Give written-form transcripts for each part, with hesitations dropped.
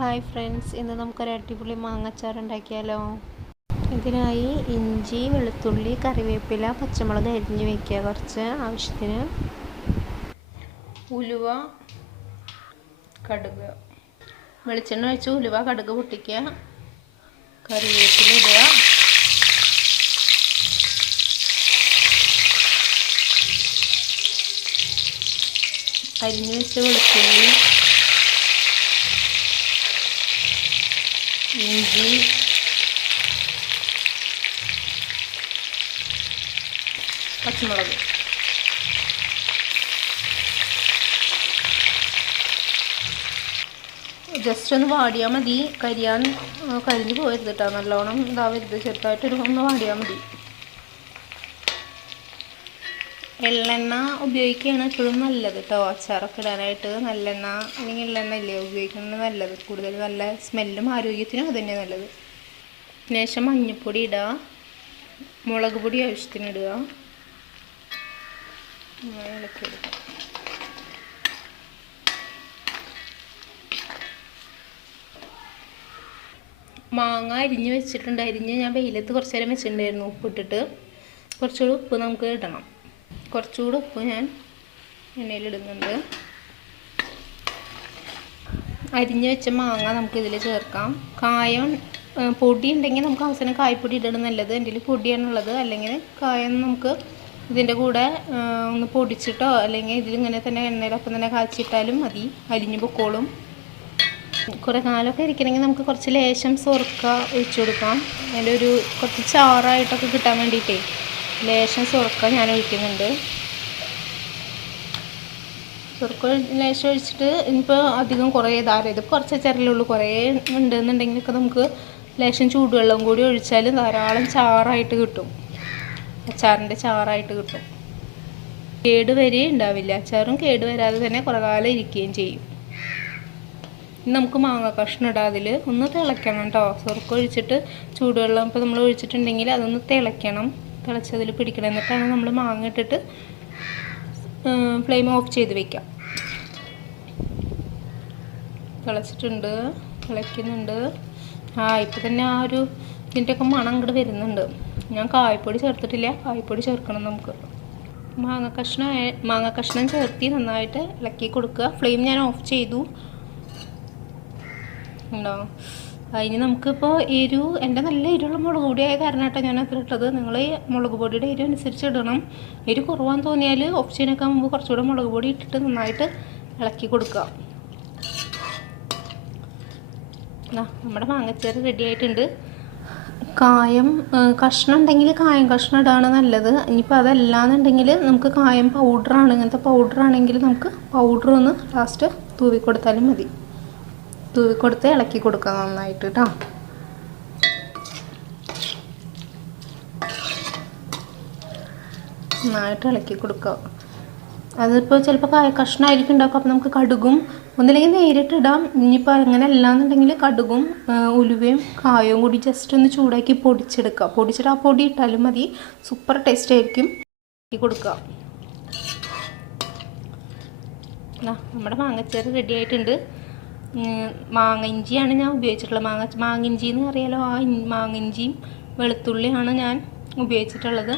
Hi friends, ഇന്ന് നമുക്കൊരു അടിപൊളി മാങ്ങച്ചാർ ഉണ്ടാക്കിയാലോ. ഇതിനായി ഇഞ്ചി, വെളുത്തുള്ളി, കറിവേപ്പില, പച്ചമുളക് അരിഞ്ഞ് വയ്ക്കുക. കുറച്ച് ആവശ്യത്തിന് ഉലുവ, കടുക്, വെളിച്ചെണ്ണ ഒഴിച്ച് ഉലുവ കടുക് പൊട്ടിക്കുക. കറിവേപ്പില ഇടുക. അരിഞ്ഞ് വെച്ച വെളുത്തുള്ളി, ഇഞ്ചി, പച്ചമുളക്, ജസ്റ്റ് ഒന്ന് വാടിയാൽ മതി. കരിഞ്ഞു പോകരുത് കേട്ടോ, നല്ലോണം ഇതാവരുത്, ചെറുതായിട്ടൊരു ഒന്ന് വാടിയാൽ മതി. എള്ളെണ്ണ ഉപയോഗിക്കുകയാണ് എപ്പോഴും നല്ലത് കേട്ടോ. അച്ചാറൊക്കെ ഇടാനായിട്ട് നല്ലെണ്ണ അല്ലെങ്കിൽ എള്ളെണ്ണ ഇല്ലേ ഉപയോഗിക്കുന്നത് നല്ലത്. കൂടുതൽ നല്ല സ്മെല്ലും ആരോഗ്യത്തിനും അത് തന്നെ നല്ലത്. ശേഷം മഞ്ഞൾപ്പൊടി ഇടുക, മുളക് പൊടി ആവശ്യത്തിന് ഇടുക, ഇളക്കി എടുക്കുക. മാങ്ങ അരിഞ്ഞ് വെച്ചിട്ടുണ്ട്. ഞാൻ വെയിലത്ത് കുറച്ച് നേരം വെച്ചിട്ടുണ്ടായിരുന്നു ഉപ്പിട്ടിട്ട്. കുറച്ചുകൂടി ഉപ്പ് നമുക്ക് ഇടണം. കുറച്ചുകൂടി ഉപ്പ് ഞാൻ എണ്ണയിലിടുന്നുണ്ട്. അരിഞ്ഞ് വെച്ച മാങ്ങ നമുക്കിതിൽ ചേർക്കാം. കായം പൊടി ഉണ്ടെങ്കിൽ നമുക്ക് അവസാനം കായപ്പൊടി ഇടണം നല്ലത്. എൻ്റെ കയ്യിൽ പൊടിയാണുള്ളത്. അല്ലെങ്കിൽ കായം നമുക്ക് ഇതിൻ്റെ കൂടെ ഒന്ന് പൊടിച്ചിട്ടോ അല്ലെങ്കിൽ ഇതിലിങ്ങനെ തന്നെ എണ്ണയിലൊപ്പം തന്നെ കാച്ചിട്ടാലും മതി, അരിഞ്ഞു പൊക്കോളും. കുറേ കാലമൊക്കെ ഇരിക്കണമെങ്കിൽ നമുക്ക് കുറച്ച് ലേശം സുർക്ക ഒഴിച്ചു കൊടുക്കാം. അതിൻ്റെ ഒരു കുറച്ച് ചാറായിട്ടൊക്കെ കിട്ടാൻ വേണ്ടിയിട്ടേ ലേശം സുർക്ക ഞാൻ ഒഴിക്കുന്നുണ്ട്. സുർക്ക ലേശം ഒഴിച്ചിട്ട് ഇനിയിപ്പോൾ അധികം കുറേ ഇത് കുറച്ച് അച്ചാറിലുള്ളൂ. കുറേ ഉണ്ടെന്നുണ്ടെങ്കിലൊക്കെ നമുക്ക് ലേശം ചൂടുവെള്ളം കൂടി ഒഴിച്ചാൽ ധാരാളം ചാറായിട്ട് കിട്ടും. അച്ചാറിൻ്റെ ചാറായിട്ട് കിട്ടും. കേടുവരെ ഉണ്ടാവില്ല. അച്ചാറും കേടുവരാതെ തന്നെ കുറേ കാലം ഇരിക്കുകയും ചെയ്യും. ഇനി നമുക്ക് മാങ്ങ കഷ്ണം ഇടാം. അതിൽ ഒന്ന് തിളയ്ക്കണം കേട്ടോ. സുർക്ക ഒഴിച്ചിട്ട് ചൂടുവെള്ളം ഇപ്പോൾ നമ്മൾ ഒഴിച്ചിട്ടുണ്ടെങ്കിൽ അതൊന്ന് തിളയ്ക്കണം. തിളച്ചതിൽ പിടിക്കണം. എന്നിട്ടാണ് നമ്മൾ മാങ്ങ ഇട്ടിട്ട് ഫ്ലെയിം ഓഫ് ചെയ്ത് വെക്കാം. തിളച്ചിട്ടുണ്ട്, തിളയ്ക്കുന്നുണ്ട്. ഇപ്പോൾ തന്നെ ആ ഒരു ഇതിൻ്റെയൊക്കെ മണം ഇങ്ങോട്ട് വരുന്നുണ്ട്. ഞാൻ കായപ്പൊടി ചേർത്തിട്ടില്ല, കായപ്പൊടി ചേർക്കണം നമുക്ക്. മാങ്ങ കഷ്ണം ചേർത്തി നന്നായിട്ട് ഇളക്കി കൊടുക്കുക. ഫ്ലെയിം ഞാൻ ഓഫ് ചെയ്തു ഉണ്ടോ. അതിന് നമുക്കിപ്പോൾ എൻ്റെ നല്ല എരിവുള്ള മുളക് പൊടിയായ കാരണമായിട്ടാണ് ഞാൻ അത്ര ഇട്ടത്. നിങ്ങൾ മുളക് പൊടിയുടെ എരിവ് അനുസരിച്ച് ഇടണം. എരിവ് കുറവാന്ന് തോന്നിയാൽ ഓപ്ഷനൊക്കെ മുമ്പ് കുറച്ചുകൂടെ മുളക് പൊടി ഇട്ടിട്ട് നന്നായിട്ട് ഇളക്കി കൊടുക്കുക. നമ്മുടെ മാങ്ങച്ചാർ റെഡി ആയിട്ടുണ്ട്. കായം കഷ്ണം ഉണ്ടെങ്കിൽ കായം കഷ്ണം ഇടാണ് നല്ലത്. ഇനിയിപ്പോൾ അതല്ലാന്നുണ്ടെങ്കിൽ നമുക്ക് കായം പൗഡറാണ്, ഇങ്ങനത്തെ പൗഡറാണെങ്കിൽ നമുക്ക് പൗഡർ ഒന്ന് ലാസ്റ്റ് തൂവി കൊടുത്താലും മതി. തൂവി കൊടുത്ത് ഇളക്കി കൊടുക്കുക നന്നായിട്ട് കേട്ടോ. നന്നായിട്ട് ഇളക്കി കൊടുക്കുക. അതിപ്പോൾ ചിലപ്പോൾ കായ കഷ്ണമായിരിക്കും ഉണ്ടാക്കുക. അപ്പോൾ നമുക്ക് കടുകും ഒന്നില്ലെങ്കിൽ നേരിട്ട് ഇടാം. ഇനിയിപ്പോൾ അങ്ങനെ അല്ലാന്നുണ്ടെങ്കിൽ കടുകും ഉലുവയും കായവും കൂടി ജസ്റ്റ് ഒന്ന് ചൂടാക്കി പൊടിച്ചെടുക്കുക. പൊടിച്ചിട്ട് ആ പൊടി ഇട്ടാലും മതി, സൂപ്പർ ടേസ്റ്റ് ആയിരിക്കും. കൊടുക്കുക. നമ്മുടെ മാങ്ങച്ചാർ റെഡി ആയിട്ടുണ്ട്. മാങ്ങ ഇഞ്ചിയാണ് ഞാൻ ഉപയോഗിച്ചിട്ടുള്ളത്. മാങ്ങിഞ്ചി എന്ന് അറിയാലോ, ആ മാങ്ങിഞ്ചിയും വെളുത്തുള്ളിയാണ് ഞാൻ ഉപയോഗിച്ചിട്ടുള്ളത്.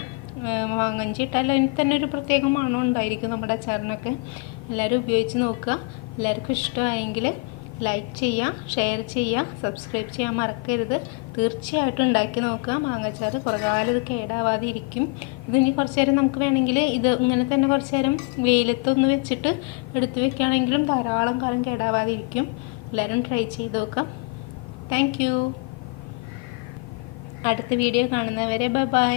മാങ്ങഞ്ചി ഇട്ടാൽ അതിന് തന്നെ ഒരു പ്രത്യേക മണം ഉണ്ടായിരിക്കും നമ്മുടെ അച്ചാറിനൊക്കെ. എല്ലാവരും ഉപയോഗിച്ച് നോക്കുക. എല്ലാവർക്കും ഇഷ്ടമായെങ്കിൽ ലൈക്ക് ചെയ്യുക, ഷെയർ ചെയ്യുക, സബ്സ്ക്രൈബ് ചെയ്യാൻ മറക്കരുത്. തീർച്ചയായിട്ടും ഉണ്ടാക്കി നോക്കുക. മാങ്ങച്ചാർ കുറേ കാലം ഇത് കേടാവാതെ ഇരിക്കും. ഇതിനി കുറച്ച് നേരം നമുക്ക് വേണമെങ്കിൽ ഇത് ഇങ്ങനെ തന്നെ കുറച്ച് നേരം വെയിലത്തൊന്ന് വെച്ചിട്ട് എടുത്ത് വെക്കുകയാണെങ്കിലും ധാരാളം കാലം കേടാവാതെ ഇരിക്കും. എല്ലാവരും ട്രൈ ചെയ്ത് നോക്കാം. Thank you. അടുത്ത വീഡിയോ കാണുന്നവരെ ബൈ ബൈ.